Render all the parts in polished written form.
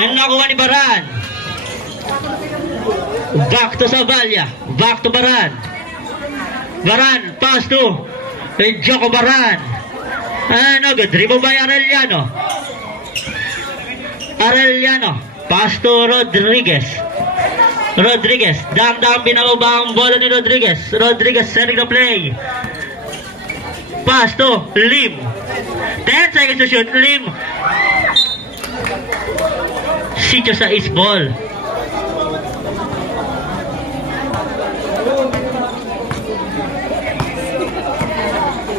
Yung nakuha ni Baran. Back to Sabalya. Back to Baran. Baran, pass to Joko Baran. No good. Dribble by Arellano. Arellano. Pass to Rodriguez. Rodriguez. Dam-dam binababa ang bola ni Rodriguez. Rodriguez setting the play. Pass to Lim. 10 seconds to shoot. Lim. Sitio sa is ball.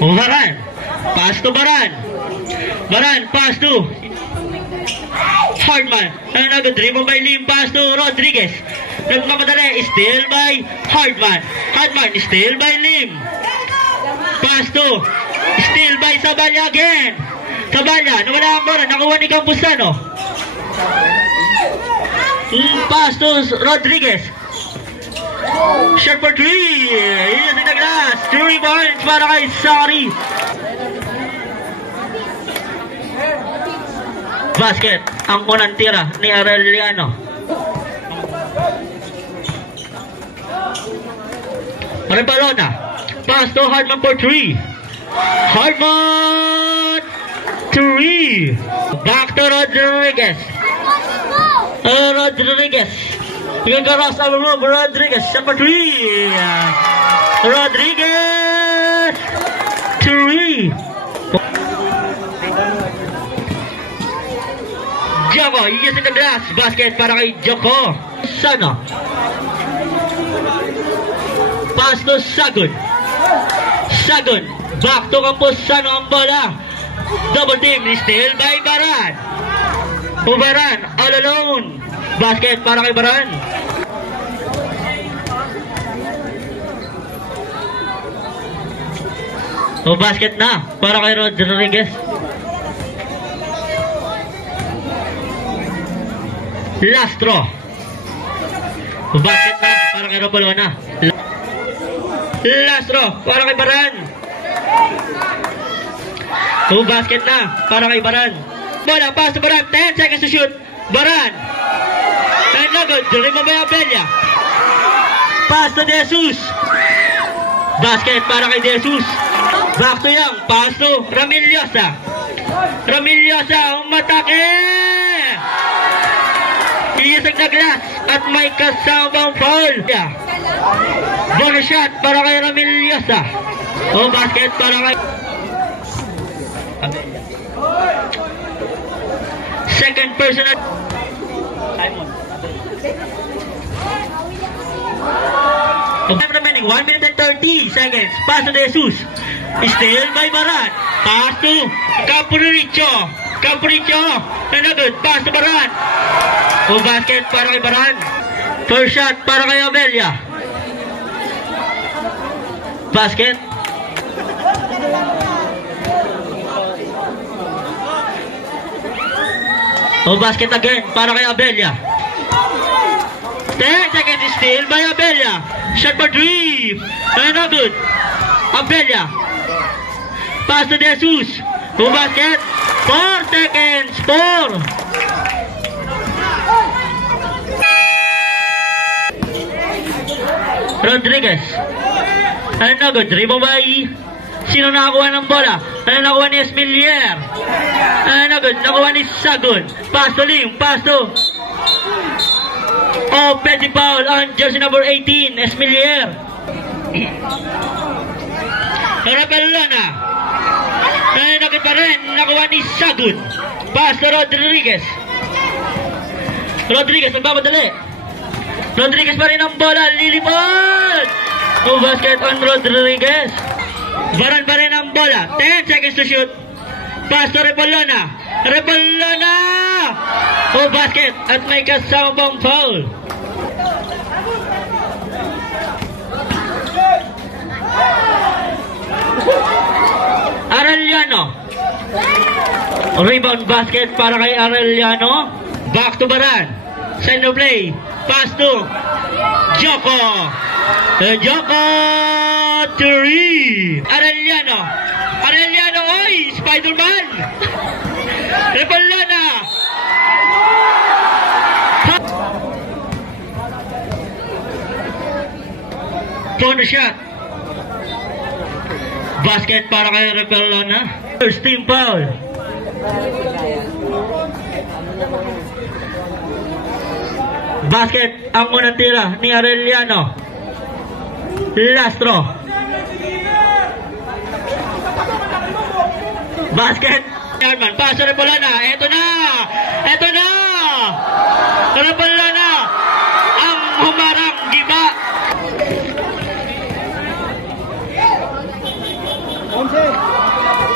Baran. Pass to Baran. Baran. Pass to Hardman. And dribble by Lim. Pass to Rodriguez. Nagmamadali. Still by Hardman. Hardman. Still by Lim. Pass to. Still by Sabalya again. Sabalya. Nawala ang bola. Nakuha ni Campuzano. Pass to Rodriguez. Shot for 3. He's in the glass. 3 points para kay Sari. Basket. Ang unang tira ni Arellano. Rebalona. Pass to Hardman for 3. Hardman. 3. Back to Rodriguez. Rodriguez. You can cross over room. Rodriguez. Shot for 3. Rodriguez. 3. Joko. Using the glass. Basket para kay Joko. Sano. Pass to Sagun. Sagun. Back to Campuzano ang bola. Double team. Still by Baran. Baran. All alone. Basket para kay Baran. Basket na para kay Rodriguez. Lastro. Basket na para kay Rebalona. Lastro para kay Baran. Basket na para kay Baran. Bola, pass to Baran. 10 seconds to shoot. Baran. And no good. Dribble by Abella. Pass to De Jesus. Basket para kay De Jesus. Back to Young. Pass to Ramillosa. Ramillosa. Umatake. Iisag na glass. At may kasamang foul. Bonus shot para kay Ramillosa. Basket para kay... Second personal. Time remaining 1 minute and 30 seconds. Pass to De Jesus. Still by Baran. Pass to Campuricho. Campuricho. And a good pass to Baran. Basket para kay Baran. First shot para kay Abella. Basket. Basket again para kay Abella. 10 seconds still by Abella. Shot for 3. And no good. Abella. Pass to De Jesus. Basket. 4 seconds. 4. Rodriguez. And no good. Dribble by... Sino nakakuha ng bola? Ano nakuha ni Esmilier? Ano good? Nakuha ni Sagun. Pass to Lim. Pass to... Offensive foul on jersey number 18. Esmilier. Rebalona. Nakit pa rin. Nakuha ni Sagun. Pass to Rodriguez. Rodriguez nagbamadali. Rodriguez pa rin ang bola. Lilipad. Basket on Rodriguez. Baran pa rin ang bola. 10 seconds to shoot. Pass to Rebalona. Rebalona! Basket. At may kasamang foul. Arellano. Rebound basket para kay Arellano. Back to Baran. Send the play. Pass to Joko. Joko 3. Arellano. Arellano. Oy! Spider-Man. Rebalona. Corner shot. Basket para kay Repelona. First team foul. Basket ang unang tira ni Arellano. Lastro. Basket. Yarman, paso Repelona. Eto na. Eto na. Repelona ang humarang giba.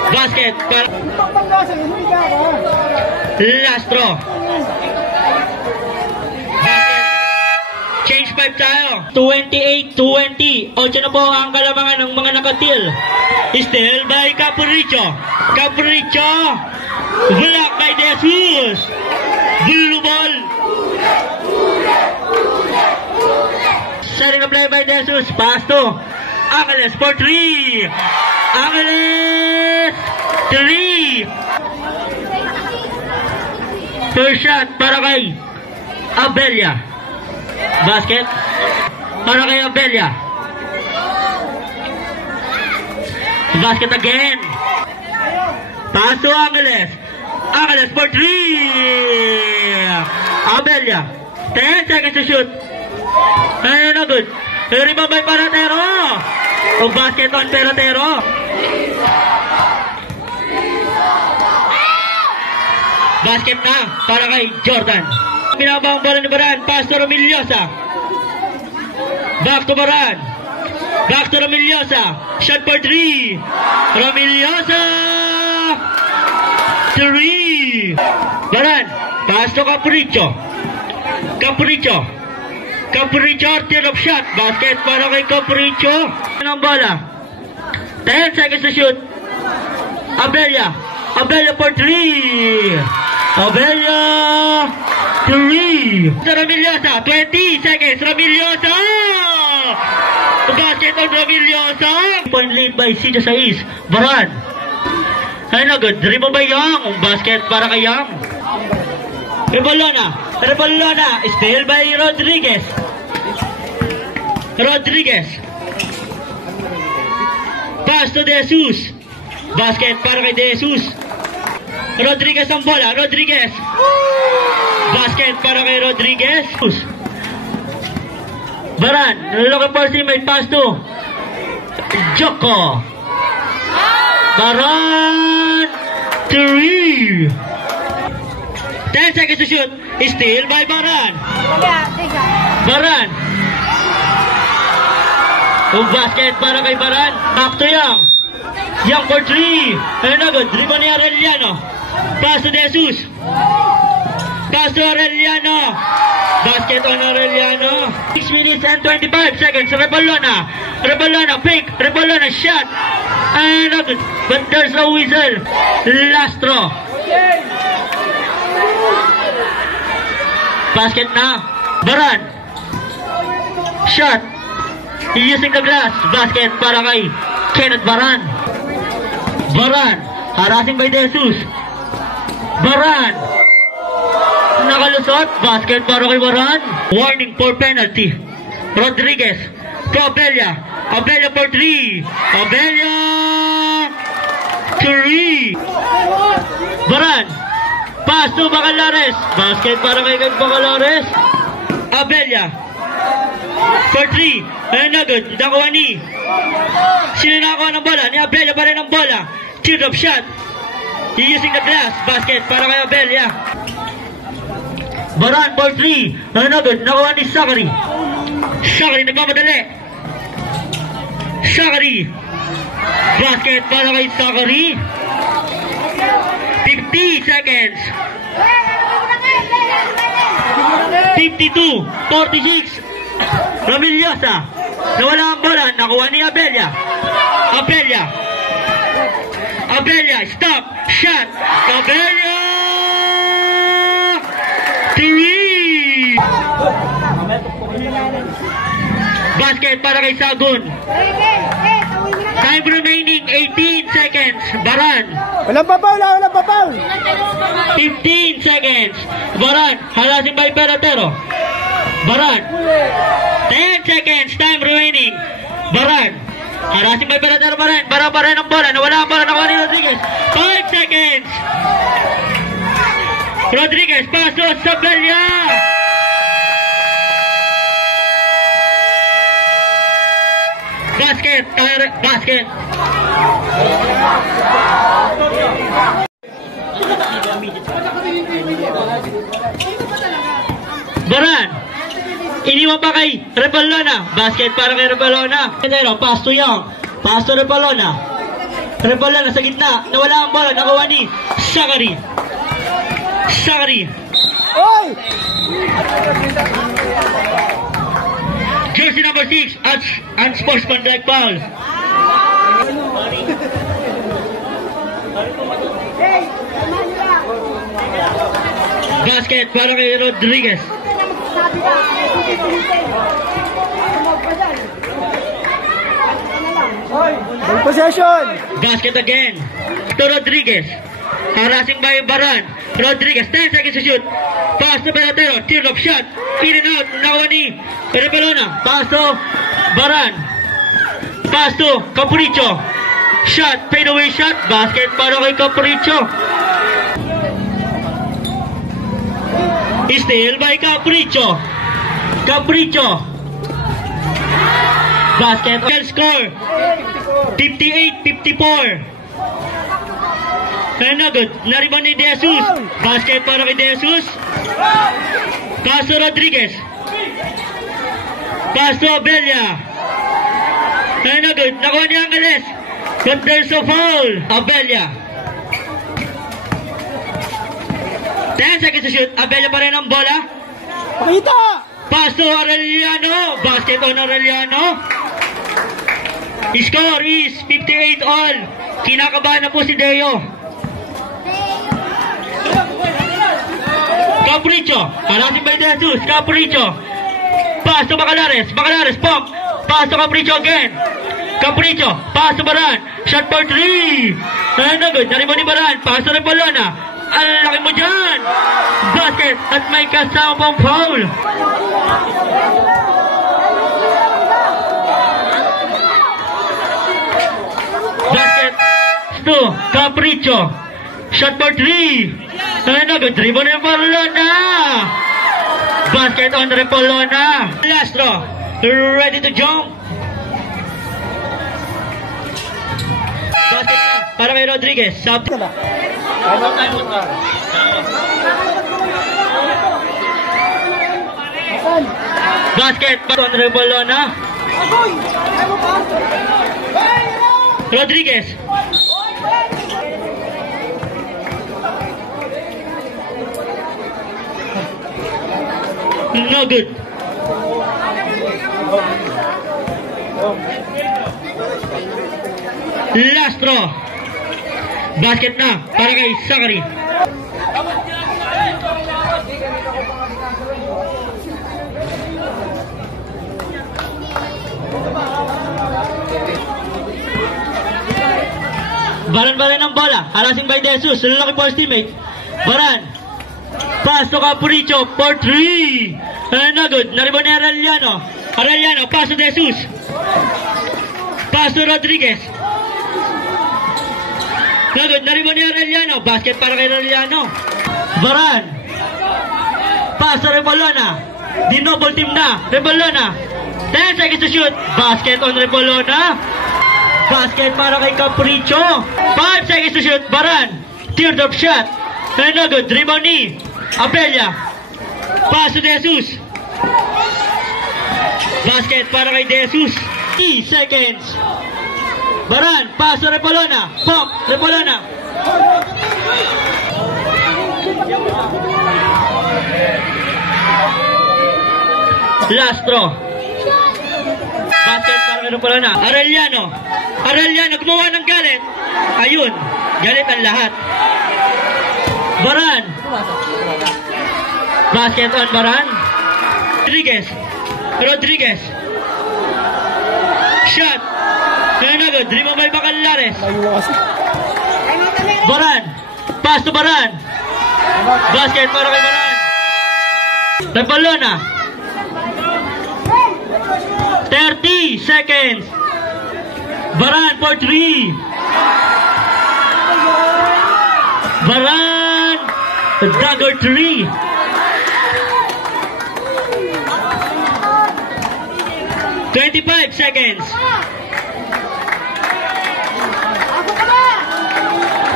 Basket para Lastro. Basket. Change 5 tayo. 28-20. 8 na po ang kalamangan ng mga nakatil. Still by Capricho. Capricho. Block by Jesus. Blue ball. Setting a play by Jesus. Pass to Angeles for 3. Angeles 3. First shot para kay Abella. Basket para kay Abella. Basket again. Pass to Angeles. Angeles for 3. Abella. 10 seconds to shoot. Ay, no good. Rebound by Paratero. O basket on Paratero. Basket na para kay Jordan. Binabang bola ni Baran. Pass to Romiliosa. Back to Baran. Back to Romiliosa. Shot for 3. Romiliosa. 3. Baran. Pass to Capricho. Capricho. Capricho, turn of shot. Basket para kay Capricho. Ang bola. 10 seconds to shoot. Abella. Abella for 3. Abella 3. Romiliosa. 20 seconds. Romiliosa. Basket on Romiliosa. Point lead by Sitio Sais. Baran. Ay na good. Dribble by Young. Basket para kay Young. Repelona. Repelona. Still by Rodriguez. Rodriguez. Pass to De Jesus. Basket para kay De Jesus. Rodriguez ang bola. Rodriguez. Basket para kay Rodriguez. Baran. Looking for teammate. Pass to Joko. Baran. 3. 10 seconds to shoot. Still by Baran. Baran. Basket para kay Baran. Back to Young. Young for 3. Ayun na good. Dribble ni Arellano. Pass to Jesus. Pass to Arellano. Basket on Arellano. 6 minutes and 25 seconds. Repelona. Repelona pick. Repelona shot. And not good. But there's a whistle. Lastro. Basket na. Baran. Shot. Using the glass. Basket para kay Kenneth Baran. Baran. Harassing by Jesus. Baran. Nakalusot. Basket para kay Baran. Warning for penalty. Rodriguez. To Abella. Abella for 3. Abella 3. Baran. Pass to Bacalares. Basket para kay Bacalares. Abella. For 3. Ayun na good. Nakuha ni. Sino nakakuha ng bola? Ni Abella pa rin ang bola. Cheer up shot. Using the glass. Basket para kay Abella. Baran for 3. Ayun na good. Nakuha ni Sakari. Sakari nagmamadali. Sakari. Basket para kay Sakari. 50 seconds. 52, 46. Romiliosa. Nawala ang bola. Nakuha ni Abella. Abella. Abella. Stop. Shot. Abella. 3. Basket para kay Sagun. Time remaining 18 seconds. Baran. Walang papaw na, walang papaw. 15 seconds. Baran. Halasin by Peratero. Baran. 10 seconds. Time remaining. Baran. Harassing by Baran. Baran ang bola. Nawala ang bola. Nakuha ni Rodriguez. 5 seconds. Rodriguez. Paso sa Belia. Basket. Basket. Baran. Iniwan pa kay Repolona. Basket para kay Repolona. Pass to Young. Pass to Repolona. Repolona sa gitna. Nawala ang bola. Nakuha ni Sakari. Oy! Jersey number 6. Unsportsmanlike foul. Basket para kay Rodriguez. Ball possession! Basket again to Rodriguez. Harassing by Baran. Rodriguez, 10 seconds to shoot. Pass to Pelotero. Tear up shot. In and out. Nakuha ni Repolona. Pass to Baran. Pass to Capricho. Shot. Fade away shot. Basket para kay Capricho. Steal by Capricho. Basket. Score 58-54. Na good. Nariban ni De Jesus. Basket para kay De Jesus. Paso Rodriguez. Paso Abella. Na good. Nakuha ni Angeles. But there's a foul. Abella. 10 seconds to shoot. Abella pa rin ang bola. Pakita! Paso Aureliano. Basket on Aureliano. Score is 58 all. Kinakabahan na po si Deo. Capricho. Harassing by De Jesus. Capricho. Pass to Bacalares. Pump. Pass to Capricho again. Capricho. Pass to Baran. Shot for 3. No good. Nariban ni Baran. Pass to Repolona. Ang laki mo dyan. Basket. At may kasama pang foul. Basket to Capricho. Shot for 3. No good. Dribble ni Repolona. Basket on Repolona. Lastro. Ready to jump. Basket na para kay Rodriguez. Basket on Repolona. Rodriguez. No good. Lastro. Basket na para kay Sakari. Baran ang bola. Harassing by De Jesus. Lalaki po his teammate. Baran. Pass to Capricho for 3. No good. Nariban ni Arellano. Pass to De Jesus. Pass to Rodriguez. No good. Nariban ni Arellano. Basket para kay Arellano. Baran. Pass to Repolona. Dinoble team na. Repolona. 10 seconds to shoot. Basket on Repolona. Basket para kay Capricho. 5 seconds to shoot. Baran. Teardrop shot. No good. Rebound ni Abella. Pass to De Jesus. Basket para kay De Jesus. 3 seconds. Baran. Pass to Repolona. Pop. Repolona. Lastro. Basket para kay Repolona. Arellano gumawa ng galit. Ayun. Galit ang lahat. Baran. Basket on Baran. Rodriguez. Shot. No good. Dribble by Bacalares. Baran. Pass to Baran. Basket para kay Baran. Repolona. 30 seconds. Baran for 3. Baran, dagger 3. "25 seconds.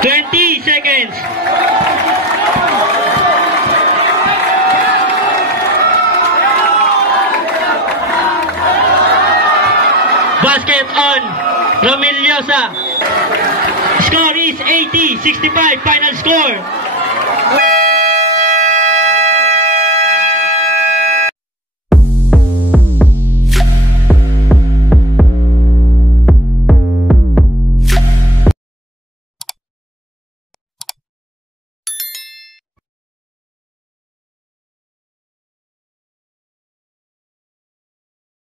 20 seconds. Basket on Romel Llosa. Score is 80-65. Final score.